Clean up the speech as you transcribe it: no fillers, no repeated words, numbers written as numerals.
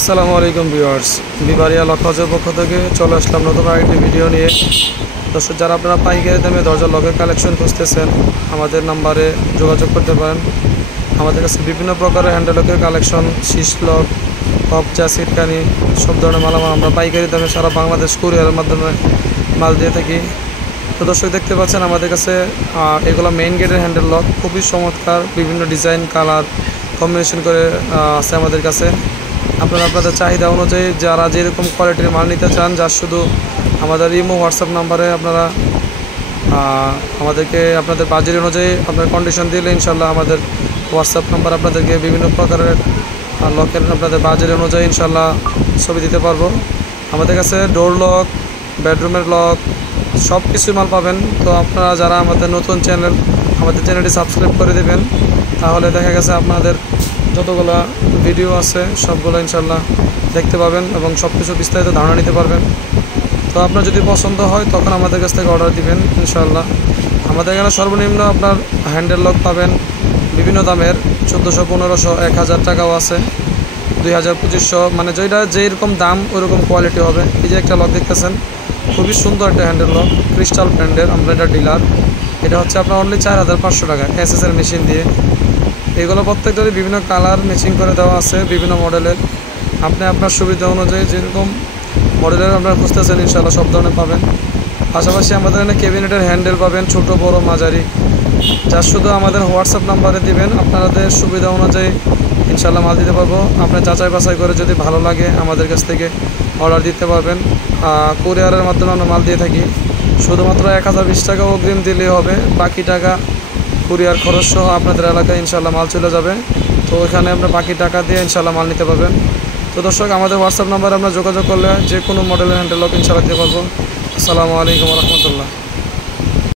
আসসালামু আলাইকুম ভিউয়ার্স, বিবারিয়া লকহাউসের পক্ষ থেকে চলে আসলাম নতুন আরেকটি ভিডিও নিয়ে। দর্শক, যারা আপনারা পাইকারি দামে দরজা লকের কালেকশন খুঁজতেছেন আমাদের নাম্বারে যোগাযোগ করতে পারেন। আমাদের কাছে বিভিন্ন প্রকারের হ্যান্ডেল লকের কালেকশন, শীষ লক, কবজা, সিটকানি সব ধরনের মালামাল আমরা পাইকারি দামে সারা বাংলাদেশ কুরিয়ারের মাধ্যমে মাল দিয়ে থাকি। তো দর্শক, দেখতে পাচ্ছেন আমাদের কাছে এগুলো মেইন গেটের হ্যান্ডেল লক, খুবই চমৎকার, বিভিন্ন ডিজাইন কালার কম্বিনেশন করে আছে আমাদের কাছে। আপনারা আপনাদের চাহিদা অনুযায়ী যারা যেরকম কোয়ালিটির মাল নিতে চান, যার শুধু আমাদের ইমো হোয়াটসঅ্যাপ নাম্বারে আপনারা আমাদেরকে আপনাদের বাজেট অনুযায়ী আপনার কন্ডিশন দিলে ইনশাল্লাহ আমাদের হোয়াটসঅ্যাপ নাম্বার আপনাদেরকে বিভিন্ন প্রকারের লকের আপনাদের বাজেট অনুযায়ী ইনশাল্লাহ ছবি দিতে পারবো। আমাদের কাছে ডোর লক, বেডরুমের লক সব কিছু মাল পাবেন। তো আপনারা যারা আমাদের নতুন চ্যানেল, আমাদের চ্যানেলটি সাবস্ক্রাইব করে দেবেন, তাহলে দেখা গেছে আপনাদের যতগুলো ভিডিও আছে সবগুলো ইনশাল্লাহ দেখতে পাবেন এবং সব কিছু বিস্তারিত ধারণা নিতে পারবেন। তো আপনার যদি পছন্দ হয় তখন আমাদের কাছ থেকে অর্ডার দিবেন ইনশাল্লাহ। আমাদের এখানে সর্বনিম্ন আপনার হ্যান্ডেল লক পাবেন বিভিন্ন দামের, 1400, 1500, 1000 টাকাও আছে, 2000, 2500, মানে যেটা যেরকম দাম ওইরকম কোয়ালিটি হবে। এই যে একটা লক দেখতেছেন, খুবই সুন্দর একটা হ্যান্ডেল লক, ক্রিস্টাল ব্র্যান্ডের, আমরা এটা ডিলার। এটা হচ্ছে আপনার অনলি 4500 টাকা এসএসএর মেশিন দিয়ে। এগুলো প্রত্যেকটারই বিভিন্ন কালার ম্যাচিং করে দেওয়া আছে, বিভিন্ন মডেলের। আপনি আপনার সুবিধা অনুযায়ী যেরকম মডেলের আপনারা খুঁজতেছেন ইনশাআল্লাহ সব ধরনের পাবেন। পাশাপাশি আমাদের এখানে ক্যাবিনেটের হ্যান্ডেল পাবেন, ছোট বড় মাঝারি, যা শুধু আমাদের হোয়াটসঅ্যাপ নাম্বারে দিবেন, আপনাদের সুবিধা অনুযায়ী ইনশাআল্লাহ মাল দিতে পারবো। আপনার যাচাই বাছাই করে যদি ভালো লাগে আমাদের কাছ থেকে অর্ডার দিতে পারবেন। কুরিয়ারের মাধ্যমে আমরা মাল দিয়ে থাকি। শুধুমাত্র 1020 টাকা অগ্রিম দিলেই হবে, বাকি টাকা কুরিয়ার খরচ সহ আপনাদের এলাকায় ইনশাআল্লাহ মাল চলে যাবে। তো ওইখানে আপনার বাকি টাকা দিয়ে ইনশাআল্লাহ মাল নিতে পারবেন। তো দর্শক, আমাদের হোয়াটসঅ্যাপ নাম্বারে আপনারা যোগাযোগ করলে যে কোনো মডেলের হ্যান্ডেল লক ইনশাআল্লাহ দিতে পারবো। আসসালামু আলাইকুম রহমতুল্লাহ।